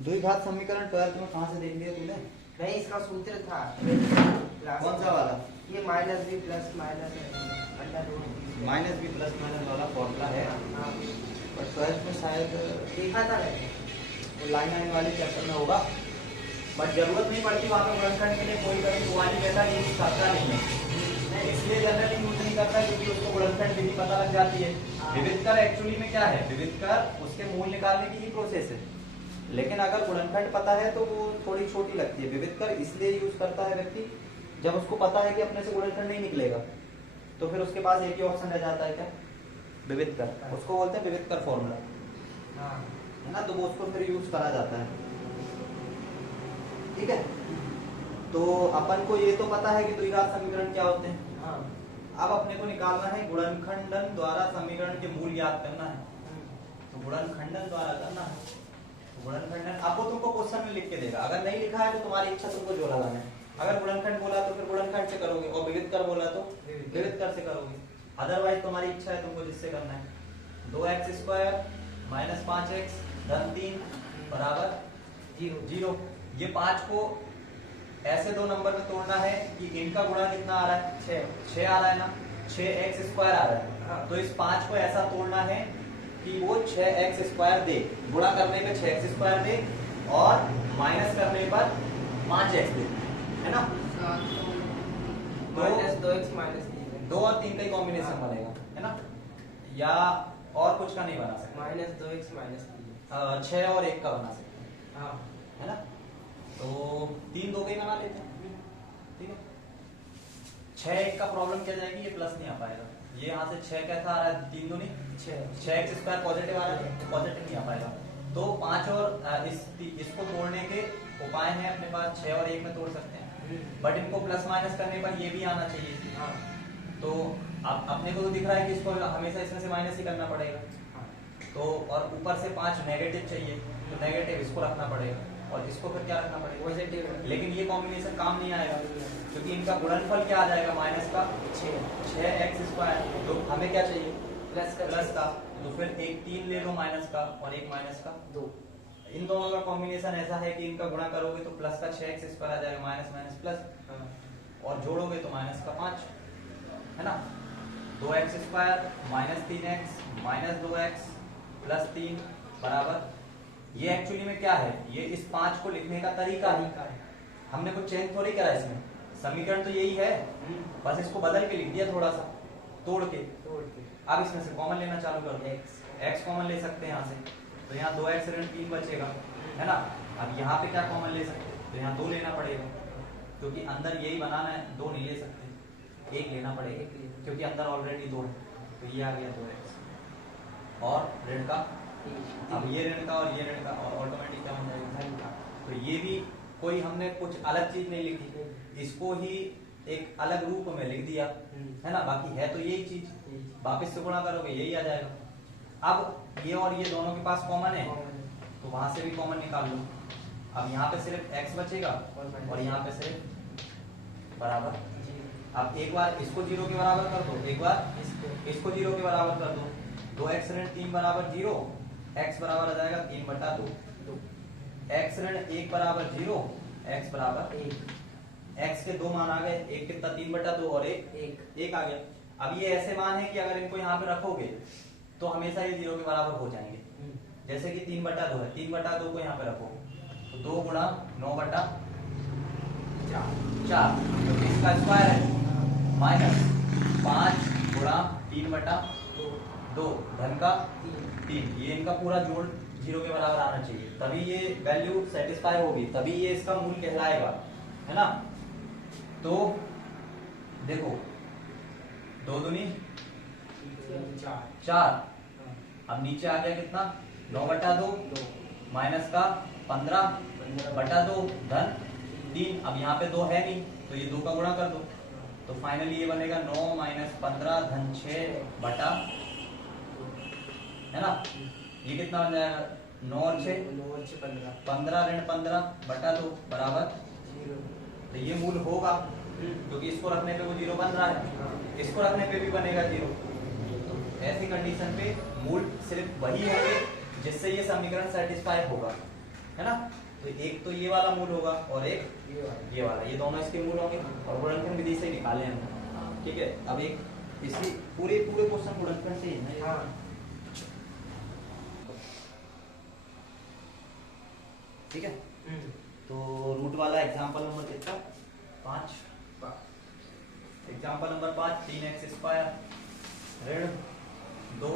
द्विघात समीकरण 12th में कहाँ से देख लिया तूने? नहीं, इसका सूत्र था कौन सा वाला? ये minus B plus minus under root minus B plus minus वाला फॉर्मूला है। हाँ, पर 12th में शायद देखा था मैंने। वो लाइन आने वाले चैप्टर में होगा, बट जरूरत नहीं पड़ती वहाँ पे गुणनखंड के लिए। कोई कभी वाली मेथड यूज करता नहीं है, इसलिए जनरली यूज नहीं करता क्योंकि उसको गुणनखंड विधि पता लग जाती है। विविधकर एक्चुअली में क्या है, विविधकर उसके मूल निकालने की ही प्रोसेस है, लेकिन अगर गुणनखंड पता है तो वो थोड़ी छोटी लगती है। विविधकर इसलिए यूज करता है व्यक्ति जब उसको पता है कि अपने से गुणनखंड नहीं निकलेगा, तो फिर उसके पास एक ही ऑप्शन रह जाता है, क्या? विविधकर। उसको बोलते हैं विविधकर फॉर्मूला, है ना, तो वो उसको फिर यूज करा जाता है। ठीक है, तो अपन को ये तो पता है कि द्विघात समीकरण क्या होते हैं। अब अपने को निकालना है गुणनखंडन द्वारा समीकरण के मूल याद करना है। तो गुणनखंडन द्वारा करना है, तो गुणनखंडन अब वो तुमको क्वेश्चन में लिख के देगा। अगर नहीं लिखा है तो तुम्हारी इच्छा, तुमको जो लगाना है। अगर गुणनखंड बोला तो फिर गुणनखंड से करोगे, और विविधकर बोला तो विविधकर से करोगे। अदरवाइज तुम्हारी इच्छा है तुमको जिससे करना है। 2x² माइनस 5x धन 3 बराबर 0। ये 5 को ऐसे दो नंबर में तोड़ना है कि इनका गुणा कितना आ रहा है, 6 आ रहा है ना, 6x² आ रहा है। तो इस 5 को ऐसा तोड़ना है कि वो 6x² दे, गुणा करने पे 6x² दे और माइनस करने पर 5x दे, है ना। माइनस 2x माइनस 2 और 3 का ही कॉम्बिनेशन बनेगा, है ना, या और कुछ का नहीं बना सकते। माइनस 2x माइनस 6 और 1 का बना सकते हैं, है ना। तो 3 2 का ही बना लेते हैं, ठीक है। 6 1 का प्रॉब्लम क्या जाएगी, ये प्लस नहीं आ पाएगा। ये यहाँ से 6 कैसा आ रहा है, 3 दूनी 6x² पॉजिटिव आ रहा है, तो पॉजिटिव नहीं आ पाएगा। तो 5 और इसको तोड़ने के उपाय हैं अपने पास, 6 और 1 में तोड़ सकते हैं, बट इनको प्लस माइनस करने पर ये भी आना चाहिए। तो अब अपने को तो दिख रहा है कि इसको हमेशा इसमें से माइनस ही करना पड़ेगा। तो और ऊपर से 5 नेगेटिव चाहिए, तो नेगेटिव इसको रखना पड़ेगा और इसको फिर क्या रखना पड़ेगा, पॉजिटिव। लेकिन ये कॉम्बिनेशन काम नहीं आएगा क्योंकि इनका गुणनफल क्या आ जाएगा, माइनस का 6x²। तो हमें क्या चाहिए, प्लस का। तो फिर एक 3 ले लो माइनस का और एक माइनस का 2। इन दोनों का कॉम्बिनेशन ऐसा है कि इनका गुणा करोगे तो प्लस का 6x² आ जाएगा, माइनस माइनस प्लस, और जोड़ोगे तो माइनस का 5, है ना। 2x² minus 3x minus 2x plus 3 बराबर, ये एक्चुअली में क्या है, ये इस 5 को लिखने का तरीका है। हमने कुछ चेंज थोड़ी करा इसमें, समीकरण तो यही है, बस इसको बदल के लिख दिया थोड़ा सा तोड़ के। अब इसमें से कॉमन लेना चालू कर दो, x कॉमन ले सकते हैं यहाँ से, तो यहाँ 2x ऋण 3 बचेगा, है ना। अब यहाँ पे क्या कॉमन ले सकते हैं, तो यहाँ 2 लेना पड़ेगा क्योंकि अंदर यही बनाना है, 2 नहीं ले सकते, 1 लेना पड़ेगा क्योंकि अंदर ऑलरेडी 2 है। तो ये आ गया 2x और ऋण का, अब ये ऋण का और ये ऋण का, और ऑटोमेटिक क्या हो जाएगा। तो ये भी कोई हमने कुछ अलग चीज नहीं लिखी, इसको ही एक अलग रूप में लिख दिया, है ना। बाकी है तो यही चीज, वापस से गुणा करोगे यही आ जाएगा। अब ये और ये दोनों के पास कॉमन है तो वहां से भी कॉमन निकाल लो। अब यहाँ पे सिर्फ x बचेगा और यहाँ पे सिर्फ बराबर। अब एक बार इसको 0 के बराबर कर दो, एक बार इसको 0 के बराबर कर दो, 2x ऋण 3 बराबर 0, x बराबर आ जाएगा 3/2। x ऋण 1 बराबर 0, x बराबर 1। x के 2 मान आ गए, एक कितना 3/2 और एक आ गया। अब ये ऐसे मान है कि अगर इनको यहाँ पे रखोगे तो हमेशा ये 0 के बराबर हो जाएंगे। जैसे कि 3/2 है, 3/2 को यहाँ पे रखो तो 2 गुणा 9/4, तो इसका स्क्वायर है, माइनस 5 गुणा 3/2 धन का 3। ये इनका पूरा जोड़ 0 के बराबर आना चाहिए, तभी ये वैल्यू सेटिस्फाई होगी, तभी ये इसका मूल कहलाएगा, है ना। तो देखो 2 दूनी 4, अब नीचे आ गया कितना 9/2 माइनस का 15/2 धन 3। अब यहाँ पे 2 है नहीं तो ये 2 का गुणा कर दो, तो फाइनली ये बनेगा 9 माइनस 15 धन 6/, है ना। ये कितना बन जाएगा 9 और 6 15 ऋण 15/2 बराबर 0। तो ये मूल होगा क्योंकि इसको रखने पे वो 0 बन रहा है, इसको रखने पे भी बनेगा 0। तो ऐसी कंडीशन पे मूल सिर्फ वही होंगे जिससे ये समीकरण सेटिस्फाई होगा। है ना। तो एक तो ये वाला मूल होगा और एक ये वाला, ये दोनों इसके मूल होंगे और गुणनखंड विधि से निकाले हम। ठीक है, अब एक इसी पूरे क्वेश्चन गुणनखंड से ही है ना। ठीक है, तो रूट वाला एग्जांपल नंबर कितना, 5। एग्जांपल नंबर 5, 3x² ऋण 2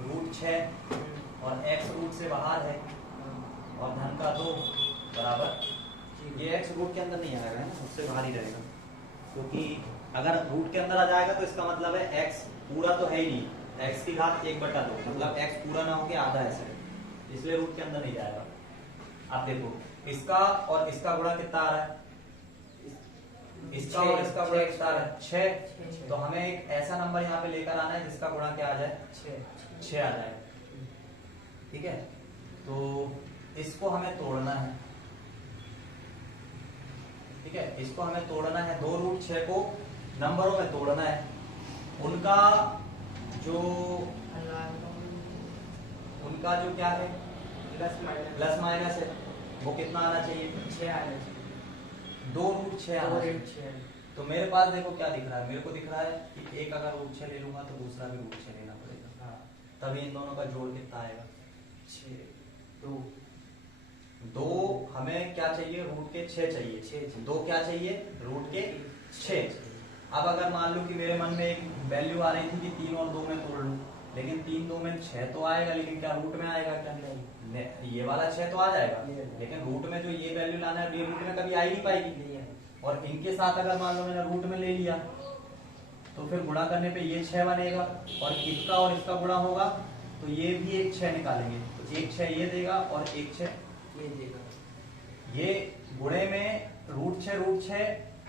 रूट 6 और x रूट से बाहर है और धन का 2 बराबर, ये x रूट के अंदर नहीं आएगा है ना, उससे बाहर ही रहेगा, क्योंकि अगर रूट के अंदर आ जाएगा तो इसका मतलब है x पूरा तो है ही नहीं, x की घात 1/2, मतलब x पूरा ना होके आधा ऐसे, इसलिए रूट के अंदर नहीं जाएगा। आप देखो इसका और इसका गुणा कितना आ रहा है, इसका और इसका गुणा कितना आ रहा है, 6। तो हमें एक ऐसा नंबर यहाँ पे लेकर आना है जिसका गुणा क्या आ जाए, 6 आ जाए। ठीक है, तो इसको हमें तोड़ना है। ठीक है, इसको हमें तोड़ना है, 2 रूट 6 को नंबरों में तोड़ना है, उनका जो क्या है प्लस माइनस है, वो कितना आना चाहिए, 6 आना चाहिए, 2 रूट 6 आना चाहिए। तो मेरे पास देखो क्या दिख रहा है, मेरे को दिख रहा है कि एक अगर रूट 6 ले लूंगा तो दूसरा भी रूट 6 लेना पड़ेगा, तभी इन दोनों का जोड़ कितना आएगा, 6। 2 हमें क्या चाहिए, रूट के 6 चाहिए, 2 क्या चाहिए, रूट के 6। अब अगर मान लो कि मेरे मन में एक वैल्यू आ रही थी कि 3 और 2 में तोड़ लूं, लेकिन 3 2 में 6 तो आएगा, लेकिन क्या रूट में आएगा, क्या नहीं, ये वाला 6 तो आ जाएगा, लेकिन रूट में जो ये वैल्यू लाना है ये रूट में कभी आ ही नहीं पाएगी। और इनके साथ अगर मान लो मैंने रूट में ले लिया तो फिर गुणा करने पे ये 6 बनेगा, और इसका और इसका गुणा होगा तो ये भी एक 6 निकालेंगे, तो एक 6 ये देगा और एक 6 ये देगा। ये गुणे में रूट 6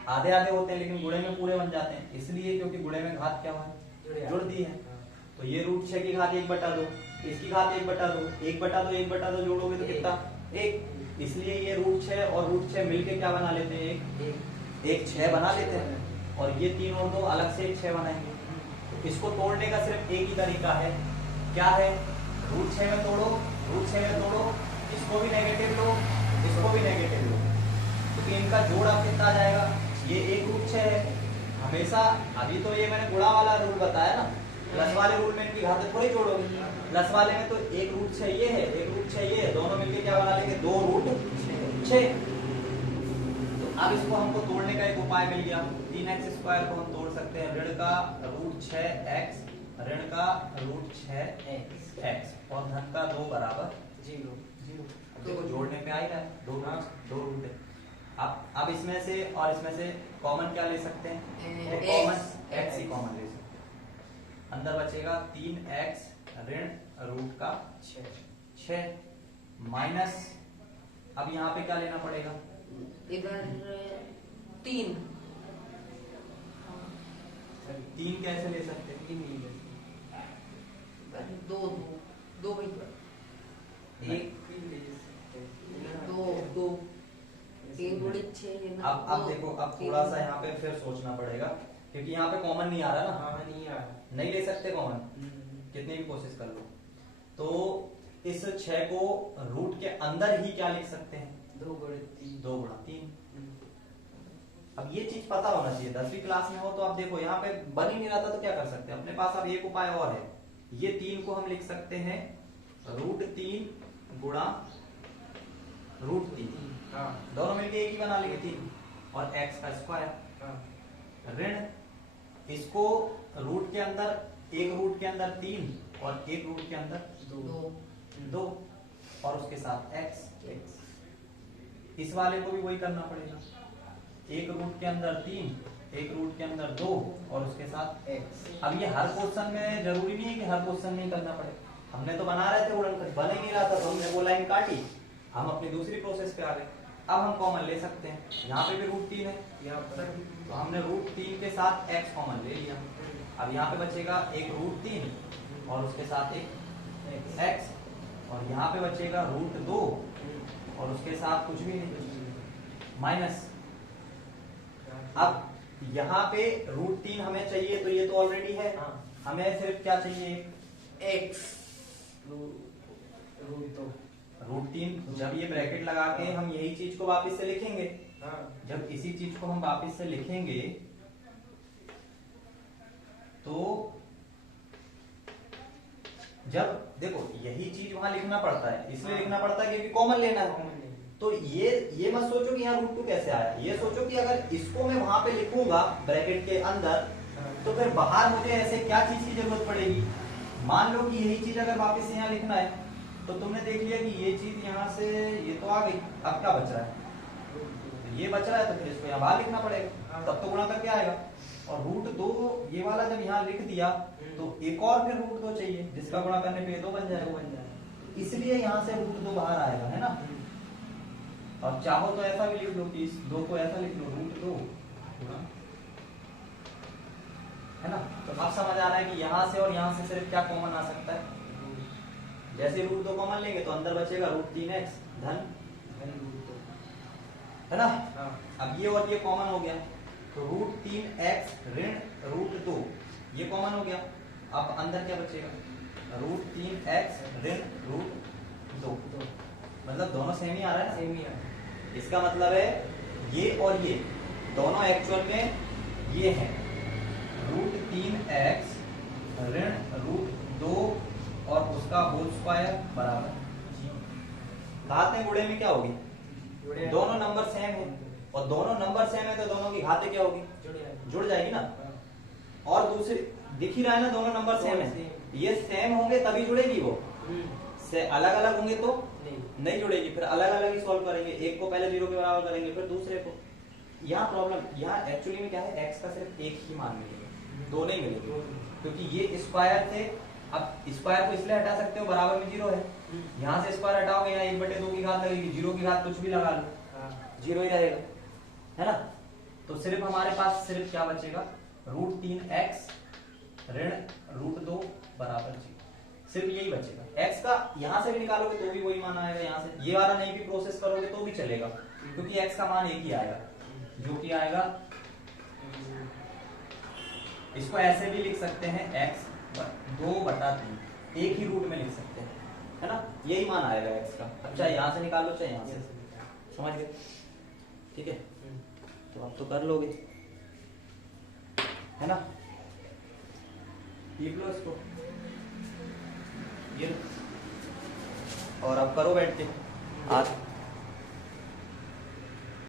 आधे आधे होते हैं, लेकिन गुणे में पूरे बन जाते हैं, इसलिए क्योंकि गुणे में घात क्या है, जुड़ दी है। तो ये रूट 6 की घात 1/2, इसकी घात 1/2, 1/2 जोड़ोगे तो कितना, 1। इसलिए ये रूट 6 और रूट 6 मिलके क्या बना लेते हैं, एक 6 बना लेते हैं, और ये 3 और 2 अलग से एक 6 बनाएंगे। तो इसको तोड़ने का सिर्फ एक ही तरीका है, क्या है, रूट 6 में तोड़ो, रूट 6 में तोड़ो, इसको भी नेगेटिव लो, इसको भी नेगेटिव लो, क्योंकि इनका जोड़ अब कितना आ जाएगा, ये एक रूट 6 है हमेशा। अभी तो ये मैंने गुणा वाला रूल बताया ना, प्लस वाले रूल में इनकी घातें थोड़ी जोड़ोगे, प्लस वाले में तो एक रूट 6 ये है, एक रूट 6 ये है, दोनों मिलके क्या बना लेंगे, 2 रूट 6। तो अब इसको हमको तोड़ने का एक उपाय मिल गया, 3x² को हम तोड़ सकते हैं, ऋण का रूट 6x, ऋण का रूट 6x और धन का 2 बराबर 0। देखो जोड़ने पे आएगा 2 रूट है। अब इसमें से और इसमें से कॉमन क्या ले सकते हैं, कॉमन x ही कॉमन ले सकते हैं, अंदर बचेगा 3x ऋण रूट का 6 माइनस, अब यहाँ पे क्या लेना पड़ेगा, इधर 3 कैसे ले सकते हैं, 2 एक भी ले सकते हैं, 2 3 गुणे 6। अब देखो, अब थोड़ा सा यहाँ पे फिर सोचना पड़ेगा, क्योंकि यहाँ पे कॉमन नहीं आ रहा ना, हाँ नहीं आ रहा, नहीं ले सकते कॉमन, कितनी भी कोशिश कर लो। तो इस 6 को रूट के अंदर ही क्या लिख सकते हैं, 2 गुणा 3। अब ये चीज पता होना चाहिए, 10वीं क्लास में हो तो आप देखो यहाँ पे बन ही नहीं रहा था तो क्या कर सकते हैं, अपने पास अब एक उपाय और है, ये 3 को हम लिख सकते हैं √3 गुणा √3, दोनों मिलके एक ही बना लेंगे 3, और x का स्क्वायर ऋण, इसको रूट के अंदर, एक रूट के अंदर 3 और एक रूट के अंदर 2 और उसके साथ x। इस वाले को भी वही करना पड़ेगा, एक रूट के अंदर 3, एक रूट के अंदर 2 और उसके साथ x। अब ये हर क्वेश्चन में जरूरी नहीं है कि हर क्वेश्चन में ही करना पड़े, हमने तो बना रहे थे गुणनखंड, बन ही नहीं रहा था तो हमने वो लाइन काटी, हम अपनी दूसरी प्रोसेस पे आ गए। अब हम कॉमन ले सकते हैं, यहाँ पे भी √3 है, यहाँ पर तो हमने √3 के साथ x कॉमन ले लिया। अब यहाँ पे बचेगा एक √3 और उसके साथ एक x, और यहाँ पे बचेगा √2 और उसके साथ कुछ भी नहीं, माइनस। अब यहाँ पे √3 हमें चाहिए, तो ये तो ऑलरेडी है, हमें सिर्फ क्या चाहिए, x रूट 3 जब ये ब्रैकेट लगा के हम यही चीज को वापस से लिखेंगे, जब इसी चीज को हम वापस से लिखेंगे तो जब देखो यही चीज वहां लिखना पड़ता है, इसलिए लिखना पड़ता है क्योंकि कॉमन लेना है। तो ये मत सोचो कि यहाँ रूट 2 कैसे आया, ये सोचो कि अगर इसको मैं वहां पे लिखूंगा ब्रैकेट के अंदर तो फिर बाहर मुझे ऐसे क्या चीज की जरूरत पड़ेगी। मान लो कि यही चीज अगर वापस से यहाँ लिखना है तो तुमने देख लिया कि ये चीज यहाँ से ये तो आ गई, अब क्या बच रहा है, ये बच रहा है तो फिर इसको यहाँ बाहर लिखना पड़ेगा, तब तो गुणा करके आएगा। और रूट 2 ये वाला जब यहाँ लिख दिया तो एक और फिर रूट 2 चाहिए जिसका गुणा करने पे 2 बन जाएगा, इसलिए यहाँ से रूट 2 बाहर आएगा, है ना। और चाहो तो ऐसा भी लिख लो कि इस 2 को ऐसा लिख लो रूट 2 गुणा, है ना। तो अब समझ आ रहा है कि यहाँ से और यहाँ से सिर्फ क्या कॉमन आ सकता है, जैसे रूट 2 कॉमन लेंगे तो अंदर बचेगा रूट 3x धन रूट 2, है ना। अब ये और ये कॉमन हो गया तो रूट 3x ऋण रूट 2 ये कॉमन हो गया। अब अंदर क्या बचेगा, रूट 3x ऋण रूट 2, मतलब दोनों सेम ही आ रहा है ना, सेम ही आ रहा है। इसका मतलब है ये और ये दोनों एक्चुअल में ये है रूट 3x ऋण रूट 2 और उसका होल स्क्वायर बराबर घात में गुणे में क्या होगी, दोनों नंबर सेम है और दोनों नंबर सेम है तो दोनों की घातें क्या होगी, जुड़ जाएगी ना। और दूसरी दिख ही रहा है ना दोनों नंबर सेम है, ये सेम होंगे तभी जुड़ेगी, वो से अलग अलग होंगे तो नहीं जुड़ेगी। फिर अलग अलग ही सॉल्व करेंगे, एक को पहले 0 के बराबर करेंगे फिर दूसरे को। यहाँ प्रॉब्लम यहाँ एक्चुअली में क्या है, x का सिर्फ एक ही मान मिलेगा, 2 नहीं मिलेंगे क्योंकि ये स्क्वायर थे। अब स्क्वायर को इसलिए हटा सकते हो बराबर में 0 है, यहाँ से स्क्वायर हटाओगे यहाँ 1/2 की घात लगेगी, 0 की घात कुछ भी लगा लो 0 ही रहेगा, है ना। तो सिर्फ हमारे पास सिर्फ क्या बचेगा, रूट 3x ऋण रूट 2 बराबर 0, सिर्फ यही बचेगा। x का यहाँ से भी निकालोगे तो भी वही मान आएगा, यहाँ से ये वाला नहीं भी प्रोसेस करोगे तो भी चलेगा क्योंकि x का मान एक ही आएगा जो कि आएगा, इसको ऐसे भी लिख सकते हैं x 2/3 एक ही रूट में लिख सकते हैं, है ना, यही मान आएगा x का। अब चाहे यहाँ से निकाल लो चाहे यहाँ से, समझ गए, ठीक है। तो अब तो कर लोगे, है ना, लिख लो इसको ये, और अब करो बैठ के आज